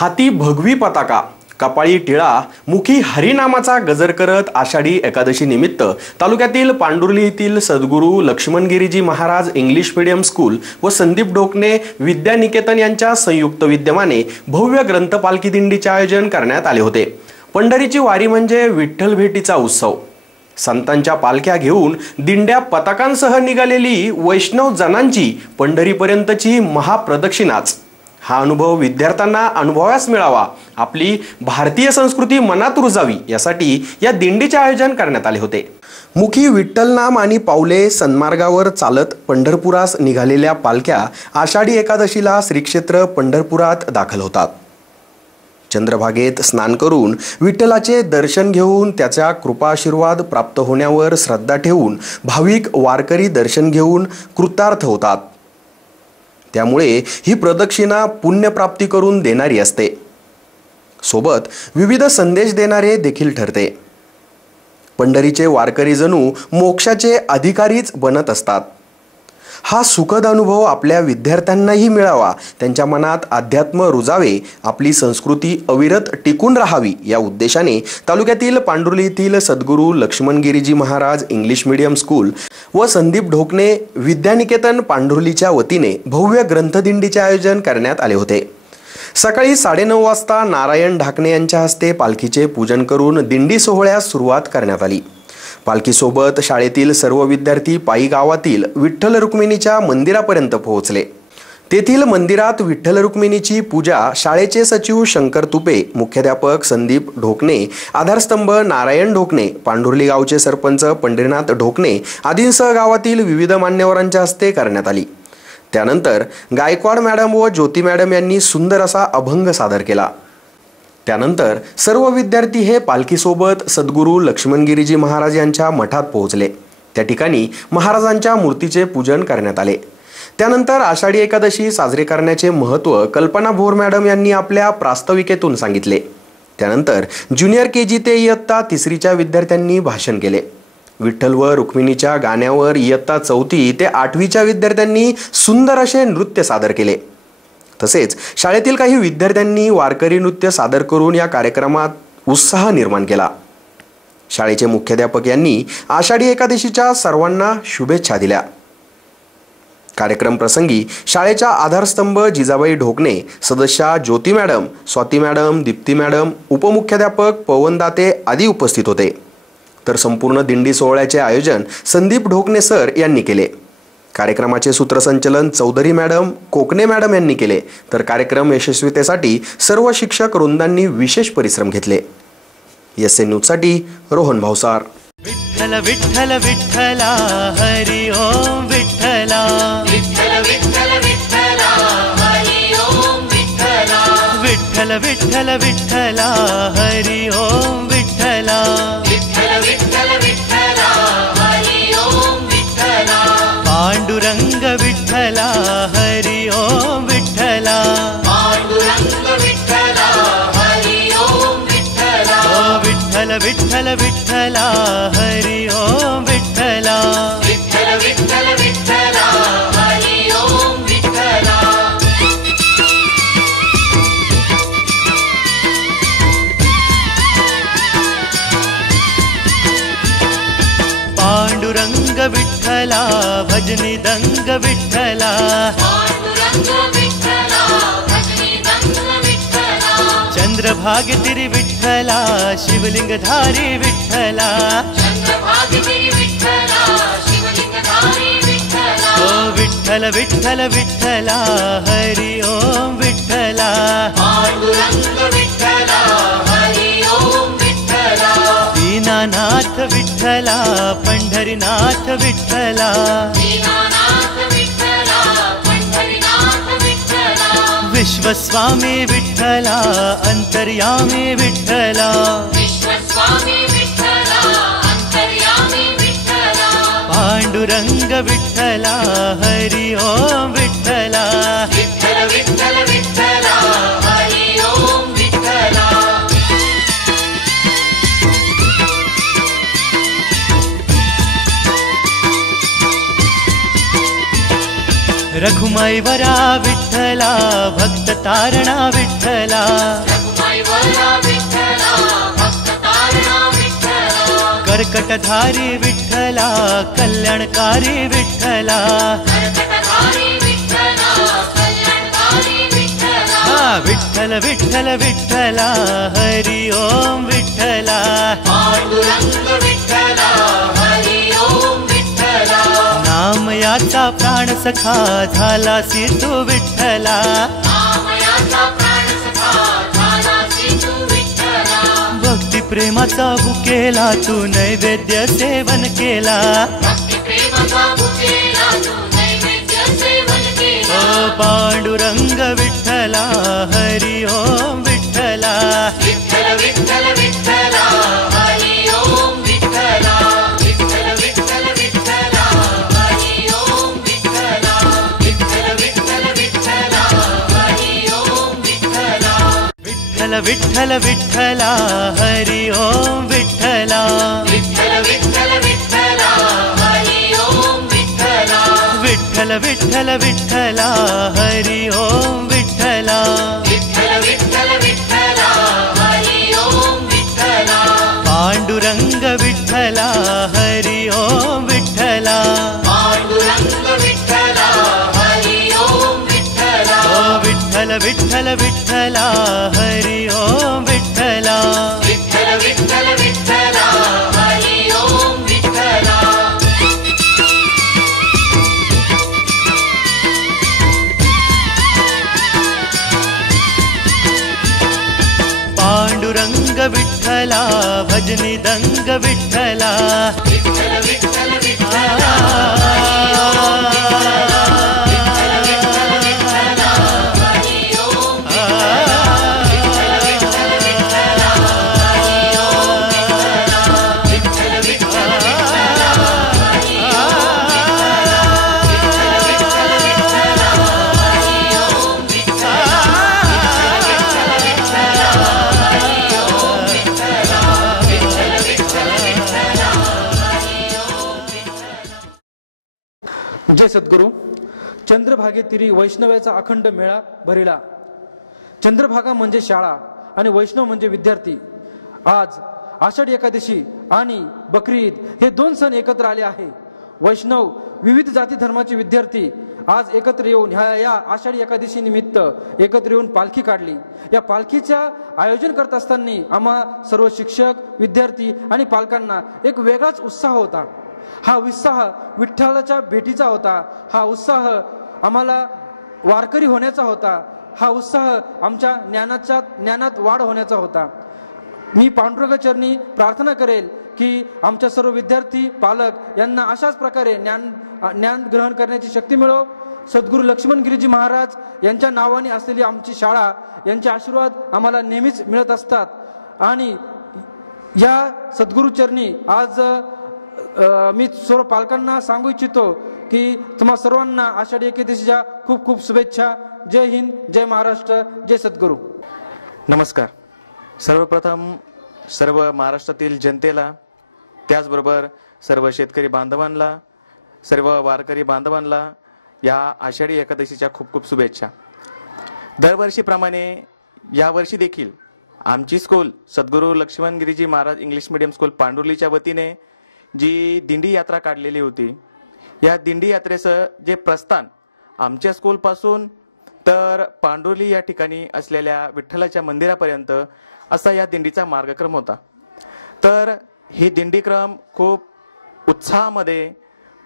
हाती भगवी पताका, कपाळी टिळा, मुखी हरिनामाचा गजर करत आषाढी एकादशी निमित्त तालुक्यातील पांडुर्ली येथील सद्गुरू लक्ष्मणगिरीजी महाराज इंग्लिश मीडियम स्कूल व संदीप ढोकणे विद्यानिकेतन यांच्या संयुक्त विद्यमाने भव्य ग्रंथ पालखी दिंडीचे आयोजन करण्यात आले होते। पंढरीची वारी म्हणजे विठ्ठल भेटीचा उत्सव। संतांच्या पालख्या घेऊन दिंड्या पताकांसह निघालेली वैष्णव जनांची पंढरीपर्यंतची महाप्रदक्षिणाच हा अनुभव विद्यार्थ्यांना अनुभवास मिळावा, आपली भारतीय संस्कृती मनात रुजावी यासाठी या दिंडीचे आयोजन करण्यात आले होते। मुखी विठ्ठल नाम आणि पावले सन्मार्गावर चालत पंढरपुरास निघालेल्या पालख्या आषाढी एकादशीला श्री क्षेत्र पंढरपुरात दाखल होतात। चंद्रभागेत स्नान करून विठ्ठलाचे दर्शन घेऊन त्याचा कृपाशीर्वाद प्राप्त होण्यावर श्रद्धा ठेवून भाविक वारकरी दर्शन घेऊन कृतार्थ होतात। त्यामुळे ही प्रदक्षिणा पुण्यप्राप्ती करून देणारी असते, सोबत विविध संदेश देणारे देखील ठरते। पंढरीचे वारकरी जणू मोक्षाचे अधिकारीच बनत असतात। हा सुखद अनुभव आपल्या विद्यार्थ्यांनाही मिळावा, त्यांच्या मनात अध्यात्म रुजावे, आपली संस्कृती अविरत टिकून राहावी या उद्देशाने तालुक्यातील पांडुर्ली येथील सद्गुरू लक्ष्मणगिरीजी महाराज इंग्लिश मीडियम स्कूल व संदीप ढोकणे विद्यानिकेतन पांडुर्लीच्या वतीने भव्य ग्रंथदिंडीचे आयोजन करण्यात आले होते। सकाळी 9:30 वाजता नारायण ढाकणे यांच्या हस्ते पालखीचे पूजन करून दिंडी सोहळ्यास सुरुवात करण्यात आली। पालखीसोबत शाळेतील सर्व विद्यार्थी पायी गावातील विठ्ठल रुक्मिणीच्या मंदिरापर्यंत पोहोचले। तेथील मंदिरात विठ्ठल रुक्मिणीची पूजा शाळेचे सचिव शंकर तुपे, मुख्याध्यापक संदीप ढोकणे, आधारस्तंभ नारायण ढोकणे, पांडुर्ली गावचे सरपंच पंढरीनाथ ढोकणे आदींसह गावातील विविध मान्यवरांच्या हस्ते करण्यात आली। त्यानंतर गायकवाड मॅडम व ज्योती मॅडम यांनी सुंदर असा अभंग सादर केला। त्यानंतर सर्व विद्यार्थी हे पालखीसोबत सद्गुरू लक्ष्मणगिरीजी महाराज यांच्या मठात पोहोचले। त्या ठिकाणी महाराजांच्या मूर्तीचे पूजन करण्यात आले। त्यानंतर आषाढी एकादशी साजरी करण्याचे महत्त्व कल्पना भोर मॅडम यांनी आपल्या प्रास्ताविकेतून सांगितले। त्यानंतर ज्युनियर केजी ते इयत्ता 3च्या विद्यार्थ्यांनी भाषण केले। विठ्ठल व रुक्मिणीच्या गाण्यावर इयत्ता 4 ते 8च्या विद्यार्थ्यांनी सुंदर असे नृत्य सादर केले। तसेच शाळेतील काही विद्यार्थ्यांनी वारकरी नृत्य सादर करून या कार्यक्रमात उत्साह निर्माण केला। शाळेचे मुख्याध्यापक यांनी आषाढी एकादशीच्या सर्वांना शुभेच्छा दिल्या। कार्यक्रम प्रसंगी शाळेच्या आधारस्तंभ जिजाबाई ढोकणे, सदस्या Jyoti madam, Swati madam, Deepti madam, उपमुख्याध्यापक पवन दाते आदी उपस्थित होते। तर संपूर्ण दिंडी सोहळ्याचे आयोजन संदीप ढोकणे सर यांनी केले। कार्यक्रमाचे सूत्रसंचालन चौधरी मॅडम, कोकणे मॅडम यांनी केले। तर कार्यक्रम यशस्वीतेसाठी सर्व शिक्षक वृंदांनी विशेष परिश्रम घेतले। एसएन न्यूजसाठी रोहन भावसार। विठ्ठल विठ्ठल विठ्ठला हरी ओम विठ्ठला, विठ्ठल विठ्ठल विठ्ठला हरी ओम विठ्ठला, विठ्ठल विठ्ठल विठ्ठला हरी ओम विठ्ठला, विठ्ठल विठ्ठल विठ्ठला हरी ओम विठ्ठला, पांडुरंग विठ्ठला हरी ओम विठ्ठला, पांडुरंग विठ्ठला हरी ओम विठ्ठला, विठ्ठल विठ्ठल विठ्ठला हरी ओम विठ्ठला, विठ्ठल विठ्ठल विठ्ठला हरी ओम विठ्ठला। पांडुरंग विठ्ठला भजनी दंग विठ्ठला, पांडुरंग विठ्ठला भजनी दंग विठ्ठला, चंद्रभागेतिरी विठ्ठला शिवलिंगधारी विठ्ठला, चंद्रभागेतिरी विठ्ठला शिवलिंगधारी विठ्ठला, ओ विठ्ठल विठ्ठल विठ्ठला हरी ओम विठ्ठला, पांडुरंग विठ्ठला हरी ओम विठ्ठला, दीनानाथ विठ्ठला पंढरीनाथ विठ्ठला, दीनानाथ विठ्ठला पंढरीनाथ विठ्ठला, विश्वस्वामी विठ्ठला अंतर्यामी विठ्ठला, विश्वस्वामी विठ्ठला अंतर्यामी विठ्ठला, पांडुरंग विठ्ठला हरी ओम विठ्ठला, विठ्ठल विठ्ठल विठ्ठला हरी ओम विठ्ठला। रघुमाई वरा विठ्ठला भक्त तारणा विठ्ठला, कर्कटधारी विठ्ठला कल्याणकारी विठ्ठला विठ्ठल विठ्ठल विठ्ठला हरि ओम विठ्ठला नाम याचा प्राण सखा झालासी तू विठ्ठला भक्ती प्रेमाचा भुकेला तू नैवेद्य सेवन केला पांडुरंग विठ्ठला हरि ओम विठ्ठला विठ्ठल विठ्ठल विठ्ठला हरि ओम विठ्ठला विठ्ठल विठ्ठल विठ्ठला हरि ओम विठ्ठला विठ्ठल विठ्ठल विठ्ठला हरि ओम विठ्ठला विठ्ठल विठ्ठल विठ्ठला हरि ओम विठ्ठला विठ्ठल विठ्ठल विठ्ठला हरि ओम विठ्ठला विठ्ठल विठ्ठल विठ्ठला हरि ओम विठ्ठला विठ्ठल विठ्ठल विठ्ठला हरि ओम विठ्ठला पांडुरंग विठ्ठला हरि ओम विठ्ठला पांडुरंग विठ्ठला हरि ओम विठ्ठला विठ्ठल विठ्ठल विठ्ठला हरि ओम विठ्ठला विठ्ठल विठ्ठल विठ्ठला हरि ओम विठ्ठला पांडुरंग विठ्ठला भजनी दंग विठ्ठला विठ्ठल विठ्ठल विठ्ठला जय सद्गुरु. चंद्रभागेतिरी वैष्णव्याचा अखंड मेळा भरिला. चंद्रभागा म्हणजे शाळा आणि वैष्णव म्हणजे विद्यार्थी. आज आषाढी एकादशी आणि बकरी ईद हे दोन सण एकत्र आले आहे. वैष्णव विविध जाती धर्माचे विद्यार्थी आज एकत्र येऊन या आषाढी एकादशी निमित्त एकत्र येऊन पालखी काढली. या पालखीच्या आयोजन करत असताना आम्हा सर्व शिक्षक, विद्यार्थी आणि पालकांना एक वेगळाच उत्साह होता. हा उत्साह विठ्ठलाच्या भेटीचा होता. हा उत्साह आम्हाला वारकरी होण्याचा होता. हा उत्साह आमच्या ज्ञानात वाढ होण्याचा होता. मी पांडुरंगाचरणी प्रार्थना करेल की आमच्या सर्व विद्यार्थी, पालक यांना अशाच प्रकारे ज्ञान ग्रहण करण्याची शक्ती मिळो. सद्गुरू लक्ष्मणगिरीजी महाराज यांच्या नावाने असलेली आमची शाळा, यांचे आशीर्वाद आम्हाला नेहमीच मिळत असतात. आणि या सद्गुरूचरणी आज मी सर्व पालकांना सांगू इच्छितो की तुम्हा सर्वांना आषाढी एकादशीच्या खूप खूप शुभेच्छा. जय हिंद, जय महाराष्ट्र, जय सद्गुरू. नमस्कार. सर्वप्रथम सर्व महाराष्ट्रातील जनतेला, त्याचबरोबर सर्व शेतकरी बांधवांना, सर्व वारकरी बांधवांना या आषाढी एकादशीच्या खूप खूप शुभेच्छा. दरवर्षीप्रमाणे यावर्षी देखील आमची स्कूल सद्गुरू लक्ष्मणगिरीजी महाराज इंग्लिश मीडियम स्कूल पांडुर्लीच्या वतीने जी दिंडी यात्रा काढलेली होती, या दिंडी यात्रेचं जे प्रस्थान आमच्या स्कूलपासून तर पांडुर्ली या ठिकाणी असलेल्या विठ्ठलाच्या मंदिरापर्यंत असा या दिंडीचा मार्गक्रम होता. तर ही दिंडीक्रम खूप उत्साहामध्ये,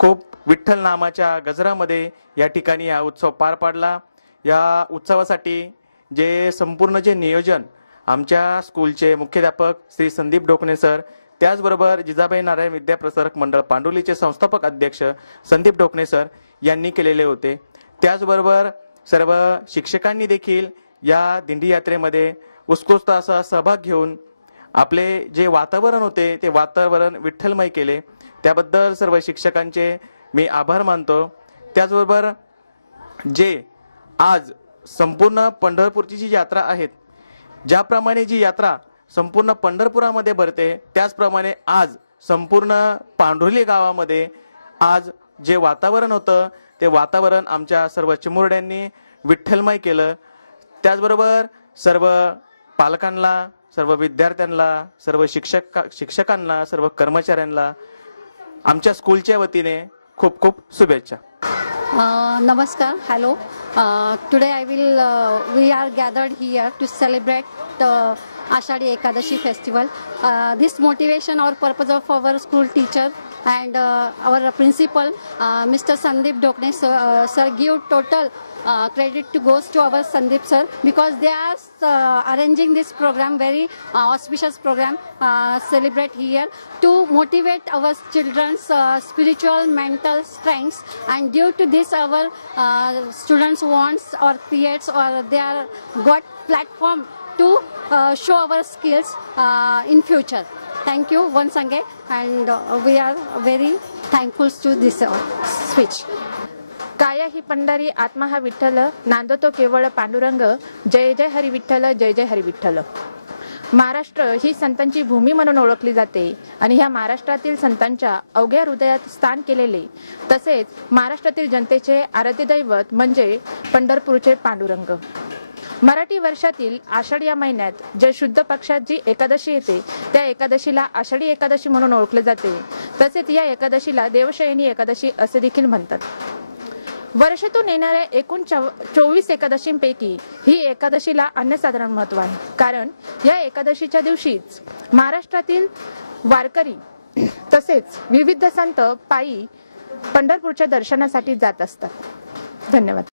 खूप विठ्ठल नामाच्या गजरामध्ये या ठिकाणी हा उत्सव पार पाडला. या उत्सवासाठी संपूर्ण नियोजन आमच्या स्कूलचे मुख्याध्यापक श्री संदीप डोकणे सर, त्याचबरोबर जिजाबाई नारायण विद्याप्रसारक मंडळ पांडुर्लीचे संस्थापक अध्यक्ष संदीप डोकणे सर यांनी केलेले होते. त्याचबरोबर सर्व शिक्षकांनी देखील या दिंडी यात्रेमध्ये उत्स्फूर्त असा सहभाग घेऊन आपले जे वातावरण होते ते वातावरण विठ्ठलमय केले. त्याबद्दल सर्व शिक्षकांचे मी आभार मानतो. त्याचबरोबर आज संपूर्ण पंढरपूरची जी यात्रा आहे, ज्याप्रमाणे जी यात्रा संपूर्ण पंढरपुरामध्ये भरते, त्याचप्रमाणे आज संपूर्ण पांडुर्ली गावामध्ये आज जे वातावरण होतं ते वातावरण आमच्या सर्व चिमुरड्यांनी विठ्ठलमय केलं. त्याचबरोबर सर्व पालकांना, सर्व विद्यार्थ्यांना, सर्व शिक्षकांना, सर्व कर्मचाऱ्यांना आमच्या स्कूलच्या वतीने खूप खूप शुभेच्छा. Namaskar, hello. Today we are gathered here to celebrate Ashadi Ekadashi festival. This motivation or purpose of our school teacher and our principal, Mr. Sandeep Dokne sir, give total credit goes to our Sandeep sir, because they are arranging this program, very auspicious program, celebrate here to motivate our children's spiritual, mental strengths, and due to this our students wants or creates or they are got platform to show our skills in future. Thank you once again, and we are very thankful to this speech. काया ही पंढरी, आत्मा हा विठ्ठल, नांदतो केवळ पांडुरंग, जय जय हरी विठ्ठल, जय जय हरी विठ्ठल. महाराष्ट्र ही संतांची भूमी म्हणून ओळखली जाते आणि ह्या महाराष्ट्रातील संतांच्या अवघ्या हृदयात स्थान केलेले, तसेच महाराष्ट्रातील जनतेचे आराध्य दैवत म्हणजे पंढरपूरचे पांडुरंग. मराठी वर्षातील आषाढ या महिन्यात जे शुद्ध पक्षात जी एकादशी येते त्या एकादशीला आषाढी एकादशी म्हणून ओळखले जाते. तसेच या एकादशीला देवशयनी एकादशी असे देखील म्हणतात. वर्षातून येणाऱ्या एकूण 24 एकादशींपैकी ही एकादशीला अनन्यसाधारण महत्त्व आहे. कारण या एकादशीच्या दिवशीच महाराष्ट्रातील वारकरी तसेच विविध संत पायी पंढरपूरच्या दर्शनासाठी जात असतात. धन्यवाद.